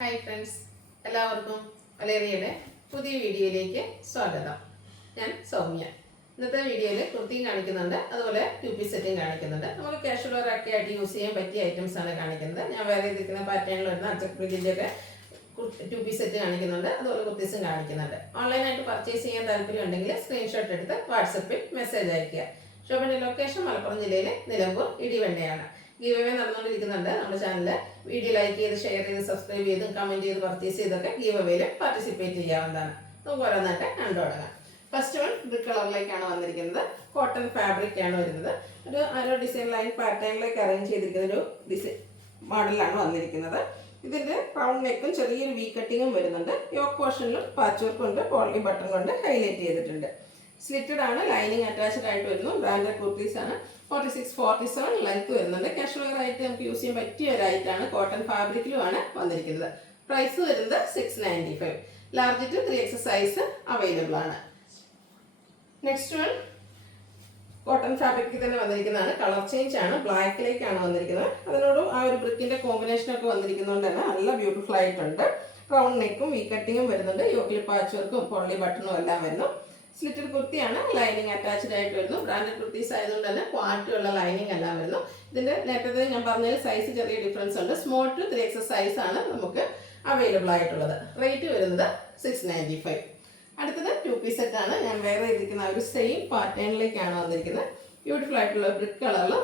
Hi friends, എല്ലാവർക്കും വലേറിയയുടെ പുതിയ വീഡിയോയിലേക്ക് സ്വാഗതം. ഞാൻ സൗമ്യ. ഇന്നത്തെ വീഡിയോയിൽ കുർത്തിയും കാണിക്കുന്നുണ്ട്, അതുപോലെ ടു പീസ് സെറ്റും കാണിക്കുന്നുണ്ട്. നമുക്ക് കാഷ്വൽ വെയർ ഒക്കെ ആയിട്ട് യൂസ് ചെയ്യാൻ പറ്റിയ ഐറ്റംസ് ആണ് കാണിക്കുന്നത്. ഞാൻ വേറെ ഇരിക്കുന്ന പാറ്റേണിൽ വരുന്ന അജക് പ്രിന്റിൻ്റെ ഒക്കെ ടു പീസ് സെറ്റ് കാണിക്കുന്നുണ്ട്, അതുപോലെ കുർത്തീസും കാണിക്കുന്നുണ്ട്. ഓൺലൈനായിട്ട് പർച്ചേസ് ചെയ്യാൻ താല്പര്യം ഉണ്ടെങ്കിൽ സ്ക്രീൻഷോട്ട് എടുത്ത് വാട്സപ്പിൽ മെസ്സേജ് അയയ്ക്കുക. ഷോപ്പിൻ്റെ ലൊക്കേഷൻ മലപ്പുറം ജില്ലയിലെ നിലമ്പൂർ ഇടിവണ്ണയാണ്. ഗീവ് അവേ നടന്നുകൊണ്ടിരിക്കുന്നുണ്ട്. നമ്മുടെ ചാനൽ വീഡിയോ ലൈക്ക് ചെയ്ത് ഷെയർ ചെയ്ത് സബ്സ്ക്രൈബ് ചെയ്തും കമൻറ്റ് ചെയ്ത് പർച്ചേസ് ചെയ്തൊക്കെ ഗീവ് അവേയിൽ പാർട്ടിസിപ്പേറ്റ് ചെയ്യാവുന്നതാണ്. നമുക്ക് ഓരോന്നായിട്ട് കണ്ടു തുടങ്ങാം. ഫസ്റ്റ് വൺ ബ്രിക്ക് കളറിലേക്കാണ് വന്നിരിക്കുന്നത്. കോട്ടൺ ഫാബ്രിക് ആണ് വരുന്നത്. ഒരു ആരോ ഡിസൈൻ ലൈൻ പാറ്റേണിലേക്ക് അറേഞ്ച് ചെയ്തിരിക്കുന്ന ഒരു ഡിസൈൻ മോഡലാണ് വന്നിരിക്കുന്നത്. ഇതിൻ്റെ റൗണ്ട് നെക്കും ചെറിയൊരു വി കട്ടിങ്ങും വരുന്നുണ്ട്. യോക്ക് പോർഷനിലും പാച്ച് വർക്ക് കൊണ്ട് പോളി ബട്ടൺ കൊണ്ട് ഹൈലൈറ്റ് ചെയ്തിട്ടുണ്ട്. സ്ലിറ്റഡ് ആണ്, ലൈനിങ് അറ്റാച്ച്ഡ് ആയിട്ട് വരുന്നു. ബ്രാൻഡഡ് കുർത്തീസ് ആണ്. 46-47 ലെങ്ത് വരുന്നുണ്ട്. കാഷ്വൽ വെയർ ആയിട്ട് നമുക്ക് യൂസ് ചെയ്യാൻ പറ്റിയ ഒരു ഐറ്റാണ്. കോട്ടൺ ഫാബ്രിക്കിലുമാണ് വന്നിരിക്കുന്നത്. പ്രൈസ് വരുന്നത് 695. Large to 3X size available ആണ്. നെക്സ്റ്റ് വൺ കോട്ടൺ ഫാബ്രിക്കിൽ തന്നെ വന്നിരിക്കുന്നതാണ്. കളർ ചേഞ്ച് ആണ്, ബ്ലാക്കിലേക്കാണ് വന്നിരിക്കുന്നത്. അതിനോട് ആ ഒരു ബ്രിക്കിന്റെ കോമ്പിനേഷൻ ഒക്കെ വന്നിരിക്കുന്നതുകൊണ്ട് തന്നെ നല്ല ബ്യൂട്ടിഫുൾ ആയിട്ടുണ്ട്. റൗണ്ട് നെക്കും വി കട്ടിങ്ങും വരുന്നുണ്ട്. യോക്കിൽ പാച്ച് വർക്കും പൊള്ളി ബട്ടണും എല്ലാം വരുന്നു. സ്ലിറ്റഡ് കുർത്തിയാണ്, ലൈനിങ് അറ്റാച്ച്ഡ് ആയിട്ട് വരുന്നു. ബ്രാൻഡഡ് കുർത്തീസ് ആയതുകൊണ്ട് തന്നെ ക്വാളിറ്റി ഉള്ള ലൈനിങ് എല്ലാം വരുന്നു. ഇതിന്റെ നേരത്തെ ഞാൻ പറഞ്ഞതിൽ സൈസ് ചെറിയ ഡിഫറൻസ് ഉണ്ട്. സ്മോൾ ടു 3X സൈസ് ആണ് നമുക്ക് അവൈലബിൾ ആയിട്ടുള്ളത്. റേറ്റ് വരുന്നത് 695. അടുത്തത് ടു പീസ് സെറ്റ് ആണ്. ഞാൻ വേറെ ഇരിക്കുന്ന ഒരു സെയിം പാറ്റേണിലേക്കാണ് വന്നിരിക്കുന്നത്. ബ്യൂട്ടിഫുൾ ആയിട്ടുള്ള ബ്രിക്ക് കളറിൽ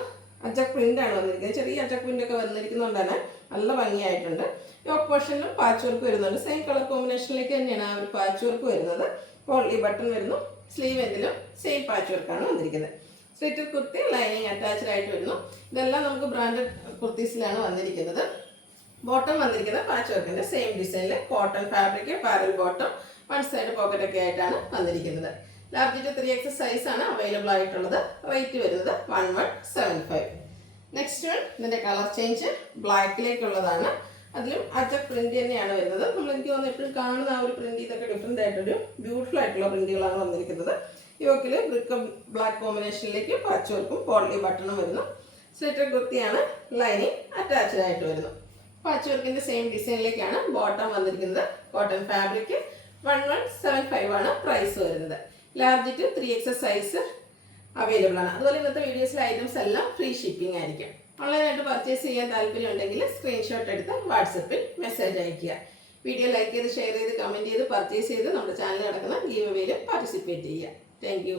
അജക് പ്രിന്റ് ആണ് വന്നിരിക്കുന്നത്. ചെറിയ അജക് പ്രിന്റ് ഒക്കെ വന്നിരിക്കുന്നതുകൊണ്ട് തന്നെ നല്ല ഭംഗിയായിട്ടുണ്ട്. യോക്ക് പോർഷനിലും പാച്ച് വർക്ക് വരുന്നുണ്ട്. സെയിം കളർ കോമ്പിനേഷനിലേക്ക് തന്നെയാണ് ആ ഒരു പാച്ച് വർക്ക് വരുന്നത്. പോളി ബട്ടൺ വരുന്നു. സ്ലീവ് എൻഡിലും സെയിം പാച്ച് വർക്കാണ് വന്നിരിക്കുന്നത്. സ്ലിറ്റഡ് കുർത്തി, ലൈനിങ് അറ്റാച്ച്ഡ് ആയിട്ട് വരുന്നു. ഇതെല്ലാം നമുക്ക് ബ്രാൻഡഡ് കുർത്തീസിലാണ് വന്നിരിക്കുന്നത്. ബോട്ടം വന്നിരിക്കുന്നത് പാച്ച് വർക്കിന്റെ സെയിം ഡിസൈനിൽ cotton fabric, parallel bottom, one side pocket ഒക്കെ ആയിട്ടാണ് വന്നിരിക്കുന്നത്. ലാർജ് ടു 3X സൈസ് ആണ് അവൈലബിൾ ആയിട്ടുള്ളത്. റേറ്റ് വരുന്നത് 1175. നെക്സ്റ്റ് വൺ ഇതിന്റെ കളർ ചേഞ്ച് ബ്ലാക്കിലേക്കുള്ളതാണ്. അതിലും അജക് പ്രിന്റ് തന്നെയാണ് വരുന്നത്. നമ്മൾ എനിക്ക് തോന്നുന്നു എപ്പോഴും കാണുന്ന ആ ഒരു പ്രിന്റ് ഇതൊക്കെ ഡിഫറെൻ്റ് ആയിട്ടൊരു ബ്യൂട്ടിഫുൾ ആയിട്ടുള്ള പ്രിന്റുകളാണ് വന്നിരിക്കുന്നത്. യോക്കിൽ ബ്രിക്ക് ബ്ലാക്ക് കോമ്പിനേഷനിലേക്ക് പാച്ച് വർക്കും പോളി ബട്ടണും വരുന്നു. സ്ലിറ്റഡ് കുർത്തിയാണ്, ലൈനിങ് അറ്റാച്ച്ഡ് ആയിട്ട് വരുന്നു. പാച്ച് വർക്കിന്റെ സെയിം ഡിസൈനിലേക്കാണ് ബോട്ടം വന്നിരിക്കുന്നത്. കോട്ടൺ ഫാബ്രിക് 1175 ആണ് പ്രൈസ് വരുന്നത്. Large to 3X size available ആണ്. അതുപോലെ ഇന്നത്തെ വീഡിയോസിലെ ഐറ്റംസ് എല്ലാം ഫ്രീ ഷിപ്പിംഗ് ആയിരിക്കും. ഓൺലൈനായിട്ട് പർച്ചേസ് ചെയ്യാൻ താല്പര്യം ഉണ്ടെങ്കിൽ സ്ക്രീൻഷോട്ട് എടുത്ത് വാട്സപ്പിൽ മെസ്സേജ് അയയ്ക്കുക. വീഡിയോ ലൈക്ക് ചെയ്ത് ഷെയർ ചെയ്ത് കമൻറ്റ് ചെയ്ത് പർച്ചേസ് ചെയ്ത് നമ്മുടെ ചാനൽ നടക്കുന്ന ഗീവ് അവേയിൽ പാർട്ടിസിപ്പേറ്റ് ചെയ്യുക. Thank you.